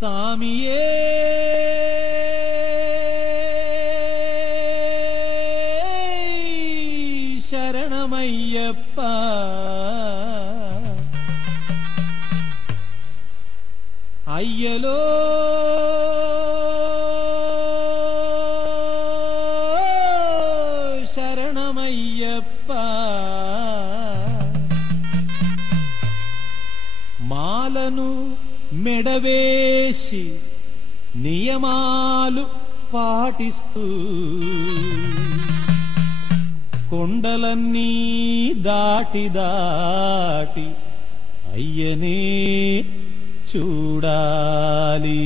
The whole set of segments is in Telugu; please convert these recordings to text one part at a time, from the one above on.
సామియే శరణమయ్యప్ప అయ్యలో శరణమయ్యప్ప మాలను మెడవేసి నియమాలు పాటిస్తూ కొండలన్నీ దాటి దాటి అయ్యనే చూడాలి.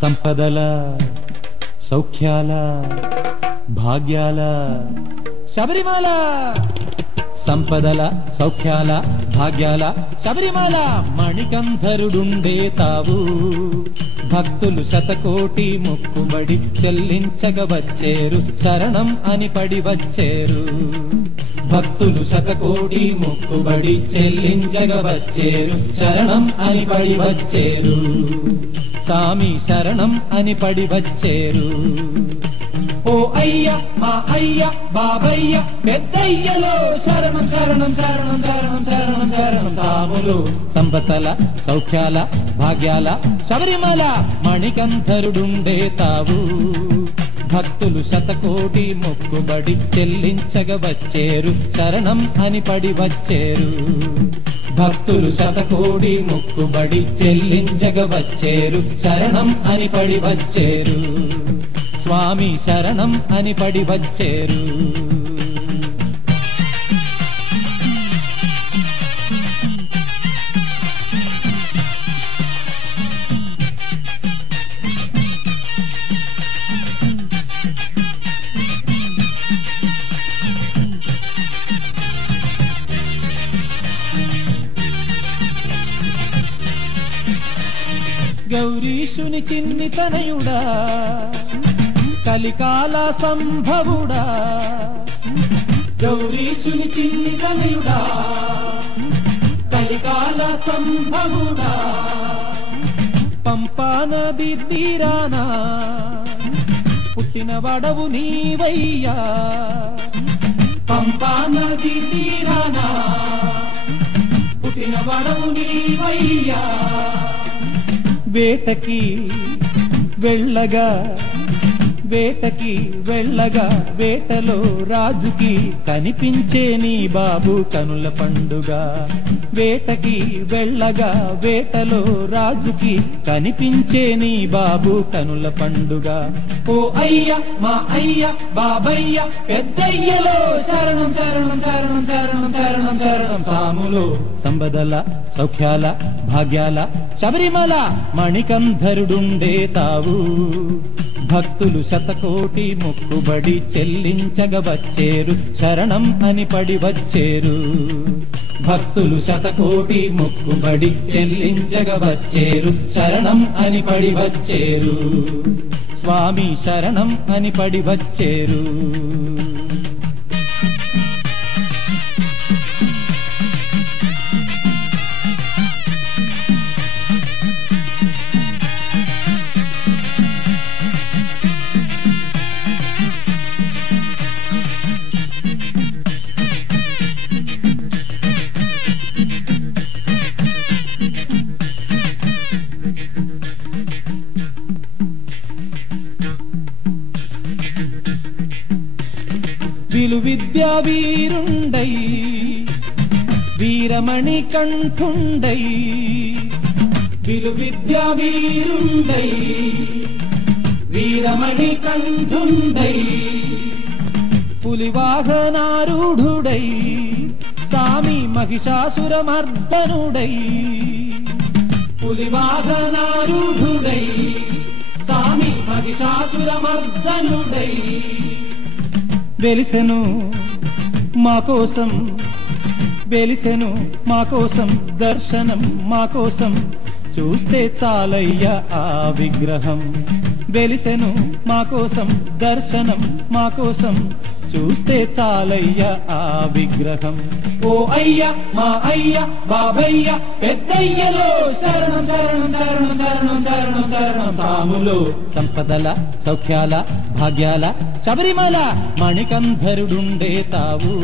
సంపదల సౌఖ్యాల భాగ్యాల శబరిమల, సంపదల సౌఖ్యాల భాగ్యాల శబరిమల మణికంఠరుడుండే తావు. భక్తులు శతకోటి మొక్కుబడి చెల్లించగ వచ్చేరు, శరణం అని పడి వచ్చేరు. భక్తులు శతకోటి మొక్కుబడి చెల్లించగ వచ్చేరు, శరణం అని పడి వచ్చేరు. సామి శరణం అని పడి వచ్చేరు. ఓ అయ్య మా అయ్య బాబయ్య పెద్దయ్యలో శరణం శరణం శరణం శరణం శరణం శరణం. సాములు సంపదల సౌఖ్యాల భాగ్యాల శబరిమల మణికంఠరుడుండే తావు. భక్తులు శతకోటి మొక్కుబడి చెల్లించగ వచ్చేరు, శరణం అని పడి వచ్చేరు. భక్తులు శతకోటి మొక్కుబడి చెల్లించగ వచ్చేరు, శరణం అని పడి వచ్చేరు. స్వామి శరణం అని పడి వచ్చేరు. గౌరీశుని చిన్ని తనయుడా, కలికాల సంభవుడా. గౌరీశుని చిన్ని తనయుడా, కలికాల సంభవుడా. పంపా నది తీరానా పుట్టిన వడవు నీవయ్యా. పంపా నది తీరానా పుట్టిన వడవు నీవయ్యా. వేటకి వెళ్ళగా వేటకి వెళ్ళగా వేటలో రాజుకి కనిపించే నీ బాబు కనుల పండుగ. వేటకి వెళ్ళగా వేటలో రాజుకి కనిపించే నీ బాబు కనుల పండుగ. ఓ అయ్య మా అయ్య బాబయ్య పెద్దయ్యలో శరణం శరణం శరణం శరణం శరణం శరణం. సాములు సంపదల సౌఖ్యాల భాగ్యాల శబరిమల మణికంఠరుడుండే తావు. భక్తులు శతకోటి మొక్కుబడి చెల్లించగ వచ్చేరు, శరణం అని పడి వచ్చేరు. భక్తులు శతకోటి మొక్కుబడి చెల్లించగ వచ్చేరు, శరణం అని పడి వచ్చేరు. స్వామి శరణం అని పడి వచ్చేరు. విలు విద్యా వీరుండై వీరమణి కంఠుండై విలువిద్యా వీరుండై వీరమణి కంఠుండై పులివాహనారూఢుడై సామి మహిషాసురమర్దనుడై పులివాహనారూఢుడై సామి మహిషాసురమర్దనుడై వెలిసెను మా కోసం వెలిసెను మా కోసం దర్శనం మా కోసం చూస్తే చాలయ్య ఆ విగ్రహం వెలిసెను మా కోసం దర్శనం మా కోసం చూస్తే చాలయ్య ఆ విగ్రహం ఓ అయ్య మా అయ్య బాబయ్య పెద్దయ్యలో శరణం శరణం శరణం శరణం శరణం శరణం సాములో సంపదల సౌఖ్యాల భాగ్యాల శబరిమల మణికంధరుడుండే తావు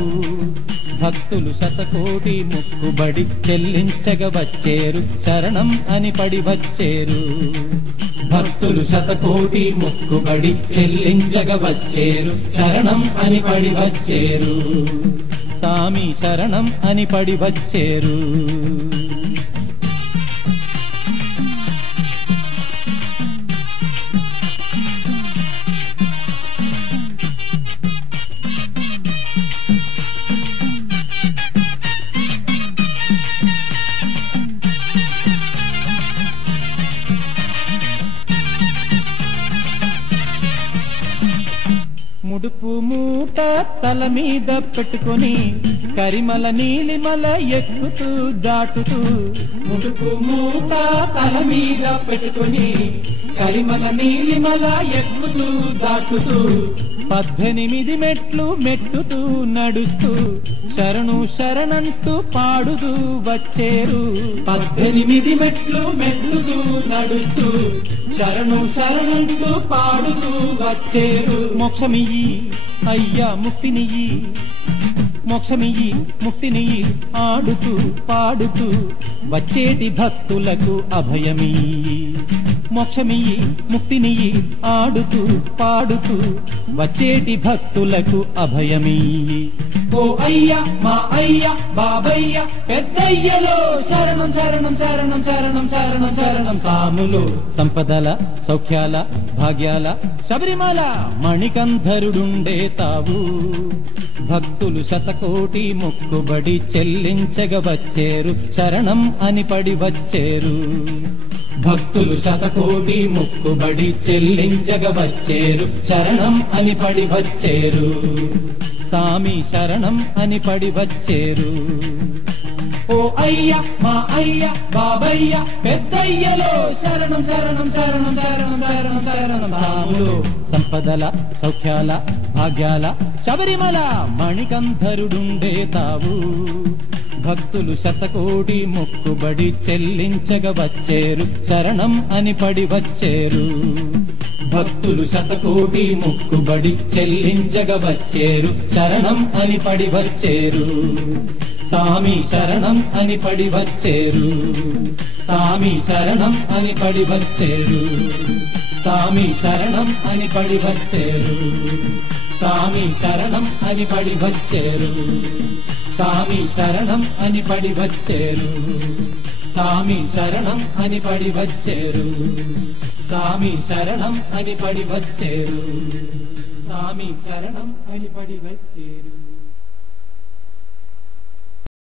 భక్తులు శతకోటి ముక్కుబడి చెల్లించగ వచ్చేరు శరణం అని పడి వచ్చేరు భక్తులు శతకోటి ముక్కుబడి చెల్లించగ వచ్చేరు శరణం అని పడి వచ్చేరు సామి శరణం అని పడి వచ్చేరు ముడుపు మూట తల మీద పెట్టుకొని కరిమల నీలిమల ఎక్కుతూ దాటుతూ ముడుపు మూట తల మీద పెట్టుకొని కరిమల నీలిమల ఎక్కుతూ దాటుతూ 18 మెట్లు మెట్టుతూ నడుస్తూ శరణు శరణంటూ పాడుతూ వచ్చేరు 18 మెట్లు మెట్టుతూ నడుస్తూ శరణు శరణంటూ పాడుతూ వచ్చేరు మోక్షమియ్యి అయ్యా ముక్తినియ్యి మోక్షమియ్యి ముక్తినియ్యి ఆడుతూ పాడుతూ వచ్చేటి భక్తులకు అభయమియ్యి మోక్షమియ్యి ముక్తినియ్యి ఆడుతూ పాడుతూ వచ్చేటి భక్తులకు అభయమియ్యి ఓ అయ్య మా అయ్య బాబయ్య పెద్దయ్యలో శరణం శరణం శరణం శరణం శరణం శరణం సాములో సంపదల సౌఖ్యాల భాగ్యాల శబరిమల మణికంధరుడుండే తావు భక్తులు శతకోటి మొక్కుబడి చెల్లించగ వచ్చేరు శరణం అని పడి వచ్చేరు భక్తులు శతకోటి మొక్కుబడి చెల్లించగ వచ్చేరు శరణం అని పడి వచ్చేరు సామి శరణం అని పడి వచ్చేరు ఓ అయ్య మా అయ్య బాబయ్య పెద్దయ్యలో శరణం శరణం శరణం శరణం శరణం శరణం సాములో సంపదల సౌఖ్యాల భాగ్యాల శబరిమల మణికంధరుడుండే తావు భక్తులు శతకోటి మొక్కుబడి చెల్లించగ వచ్చేరు శరణం అని పడి వచ్చేరు భక్తులు శతకోటి మొక్కుబడి చెల్లించగ వచ్చేరు శరణం అని పడి వచ్చేరు సామి శరణం అని పడి వచ్చేరు సామి శరణం అని పడి వచ్చేరు సామి శరణం అని పడి వచ్చేరు సామి శరణం అని పడి వచ్చేరు సామి శరణం అని పడి వచ్చేరు సామి శరణం అని పడి వచ్చేరు సామి శరణం అని పడి వచ్చేరు సామి శరణం అని పడి వచ్చేరు